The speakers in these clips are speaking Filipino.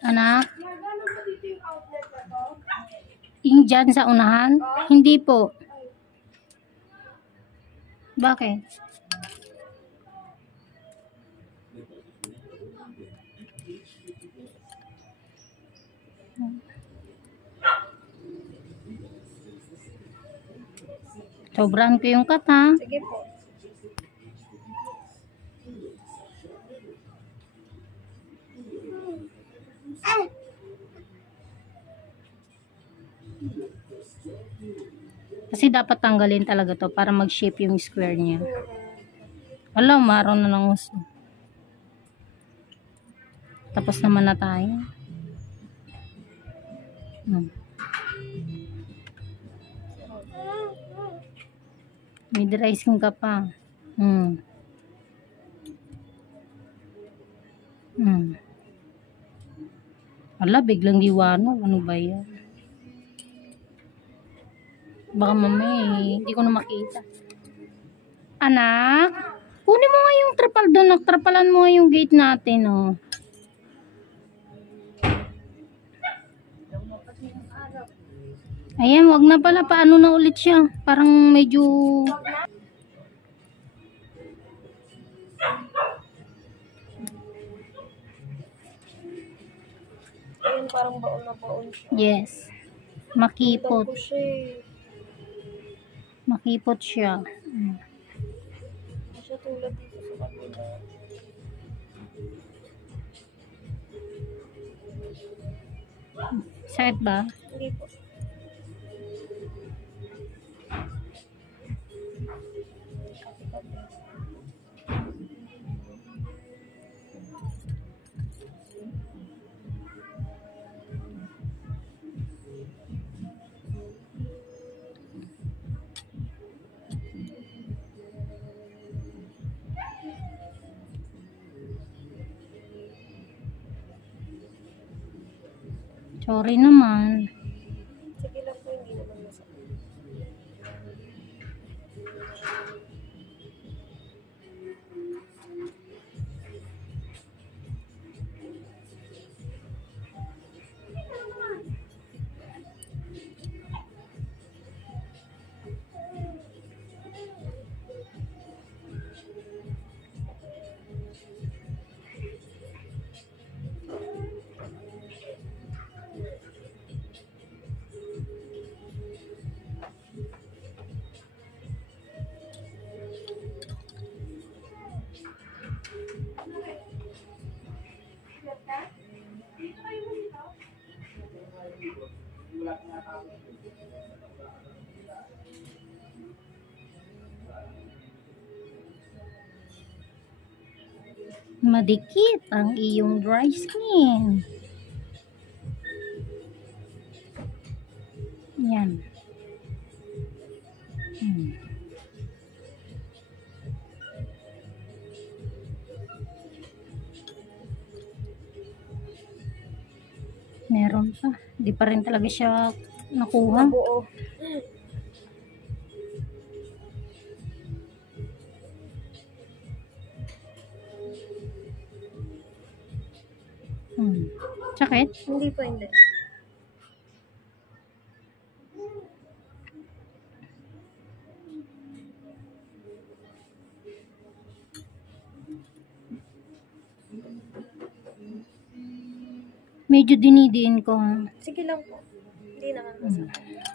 Anak? Yung dyan sa unahan? Hindi po. Bakit? Sobrahan ko yung cut, ha? Sige po. Kasi dapat tanggalin talaga to para mag-shape yung square niya. Wala, umaraw na ng gusto. Tapos naman na tayo. May dry skin ka pa. Wala, biglang liwanag. Ano ba yan? Baka mamaya hindi ko na makita. Anak, kunin mo nga yung trapal doon. Nagtrapalan mo nga yung gate natin, oh. Ayan, wag na pala. Paano na ulit siya? Parang medyo... Ayun, parang baon na baon siya. Yes. Makipot. Tapos siya eh. Makipot siya. Siya tulad dito sa kanila. Sakit ba? Hindi po. Sorry naman. Sige lang po, hindi naman masakit. Madikit ang iyong dry skin. Yan. Meron pa. Di pa rin talaga siya nakuha. Nabuo. Sakit? Hindi po, hindi. Medyo dinidiin ko, ha? Sige lang po. Hindi naman masakit.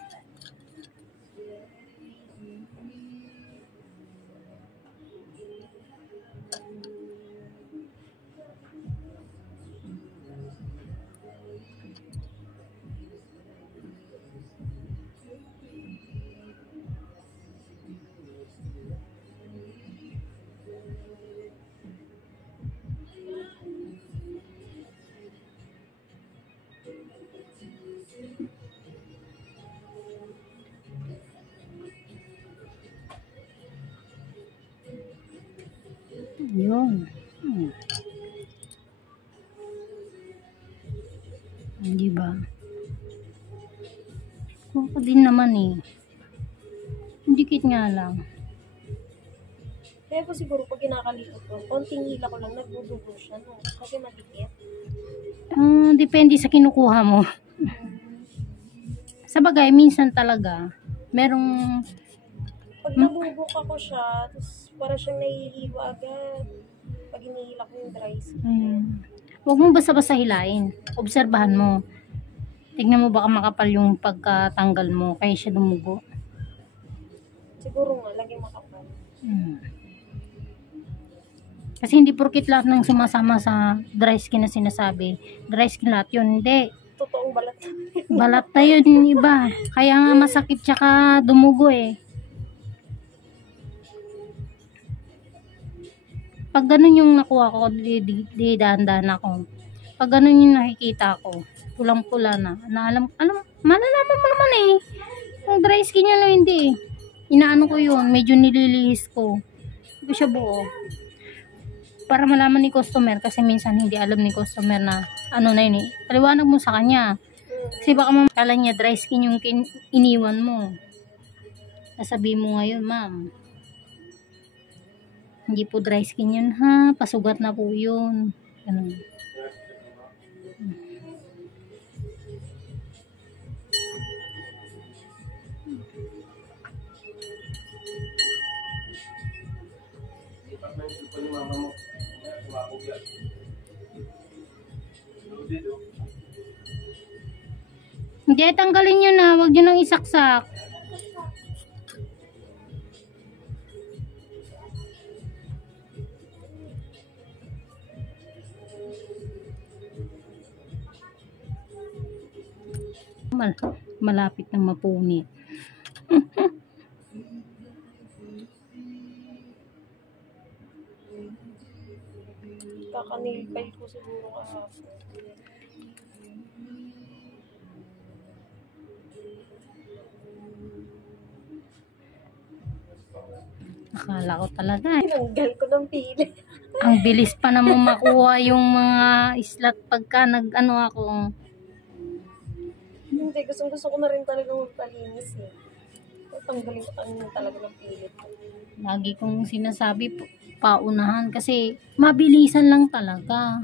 Yun. Hindi ba? Ako din naman eh. Dikit nga lang. Kaya po siguro pag kinakalikot ko, konting hila ko lang, nagdudugo siya, no? Kasi madikit. Depende sa kinukuha mo. Sa bagay, minsan talaga, merong, Pag nabubuk ako siya, tapos para siyang nahihiwa agad. Pag hinihila ko yung dry skin. huwag mo basta-basta hilain. Obserbahan mo. Tignan mo baka makapal yung pagkatanggal mo, kaya siya dumugo. Siguro nga, lagi makapal. Kasi hindi porkit lahat ng sumasama sa dry skin na sinasabi, dry skin lahat yun. Hindi. Totoong balat. Balat na yun yung iba. Kaya nga masakit tsaka dumugo eh. Pag ganun yung nakuha ko, di dahan-dahan ako. Pag ganun yung nakikita ko, pulang-pula na malalaman mo naman eh. Yung dry skin yun o hindi. Inaano ko yun, medyo nililihis ko. Hindi ko siya buo. Para malaman ni customer, kasi minsan hindi alam ni customer na ano na yun eh. Paliwanag mo sa kanya. Kasi baka kala niya dry skin yung iniwan mo. Sasabihin mo ngayon, ma'am, hindi po dry skin yun ha, pasugat na po yun. Ganun. Hindi, tanggalin nyo na, wag nyo nang isaksak. Malapit nang mapunit. Kaka-nail file ko siguro kahapon. Akala ko talaga eh. Tinanggal ko ng pili. Ang bilis pa naman makuha yung mga islat pagka nag-ano ako. Hindi, gusto ko na rin talaga magpalinis eh. Tanggalin ko talaga ng pili ko. Lagi kong sinasabi paunahan kasi mabilisan lang talaga.